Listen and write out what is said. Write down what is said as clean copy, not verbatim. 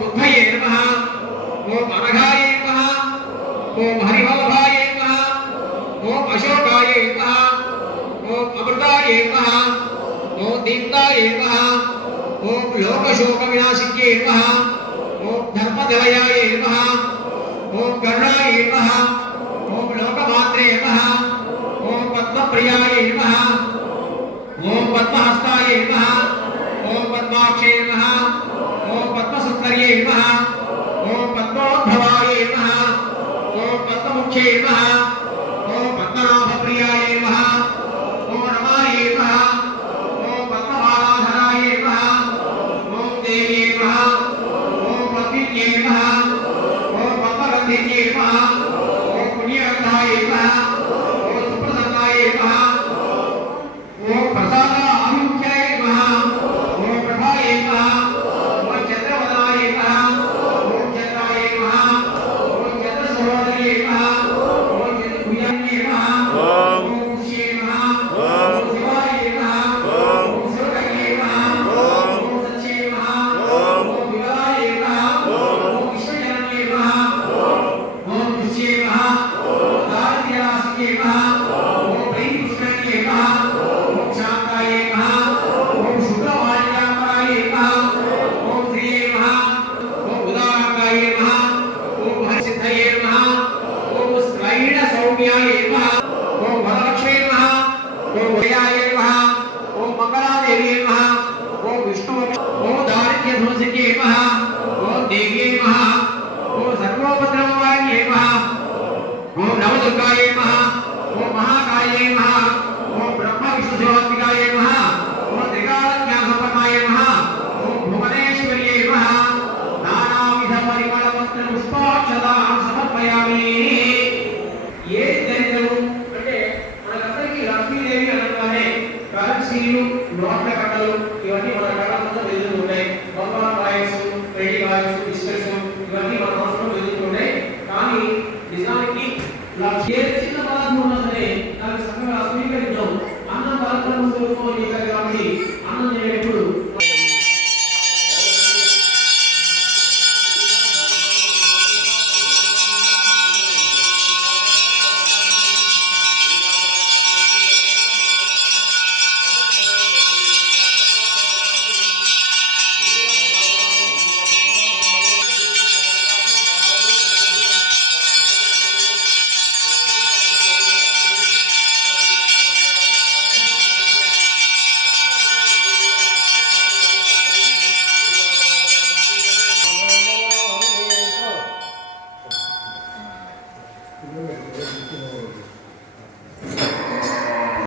बुद्धये नमः ओम अनघाय नमः ओम हरिवल्लभाय नमः ओम अशोकाय नमः ओम अमृताय नमः ओम दीप्ताय नमः ओम लोकशोक विनाशिके नमः ओम धर्मनिलयाय नमः ओम गरुडाय नमः ओम लोकमात्रे नमः ओम पद्मप्रियाय नमः ओम पद्महस्ताय नमः ओम पद्माक्षे नमः ओम पद्मसुंदर्ये नमः ओम पद्मोद्भवाय नमः ओम पद्ममुख्ये नमः ओम पद्मनाभप्रियाय नमः ओम रमाय नमः ओम पद्ममालाधराय नमः ओम देव्ये नमः ओम पद्मिन्ये नमः ओम पद्मगन्धिन्ये नमः ओम पुण्यगन्धाय नमः ओम सुप्रसन्नाय नमः ओम प्रसाद अभिमुख्याय नमः ओम प्रभाय नमः ओम चंद्रवदनाय नमः ओम चंद्राय नमः ओम चंद्रसरोदये नमः ओम चंद्रभुजाय नमः ओम पुष्ये नमः ओम शिवाय नमः ओम शिवकन्ये नमः ओम सच्चे नमः ओम विमलाय नमः ओम विश्वजनन्ये नमः ओम पुष्ये नमः ओम दारिद्र्यनाशिके नमः ओम प्रेमपुष्करण्ये नमः ओम शांताय नमः ओम शुक्रवाण्यापराय नमः ओम श्रिये नमः ओम उदारंगाय नमः ओम हरिसिद्धये नमः ओम स्त्रैण सौम्याय नमः ओम वरलक्ष्मी नमः ओम वयाय नमः ओम मंगलादेवी नमः ओम विष्णु ओम दारिद्र्यध्वंसके नमः ओम देव्ये नमः ओम सर्वोपद्रववारिण्ये नमः ओम नवदुर्गाय नमः ओम महाकाये नमः ओम ब्रह्म विष्णु शिवात्मिकाय नमः ओम त्रिकालज्ञानसम्पन्नाय नमः ओम भुवनेश्वर्ये नमः नानाविध परिमళమంత్ర పుష్పాక్షతాం సమర్పయామి ఏ దరిద్రము అంటే మనకందరికీ లక్ష్మీదేవి అనగానే కరెన్సీలు నోట్ల కట్టలు ఇవన్నీ మన కళ్ళ ముందు వెలుగుతుంటాయి బంగారు కాయిన్స్ వెండి కాయిన్స్ బిస్కెట్స్ ఇవన్నీ మన మనసులో వెలుగుతుంటాయి కానీ నిజానికి ఏ చిన్న పదార్థం ఉన్నా సరే దాన్ని చక్కగా స్వీకరించాం అన్నం పదార్థం జరుగుతుంది కాబట్టి అన్నం తినేటప్పుడు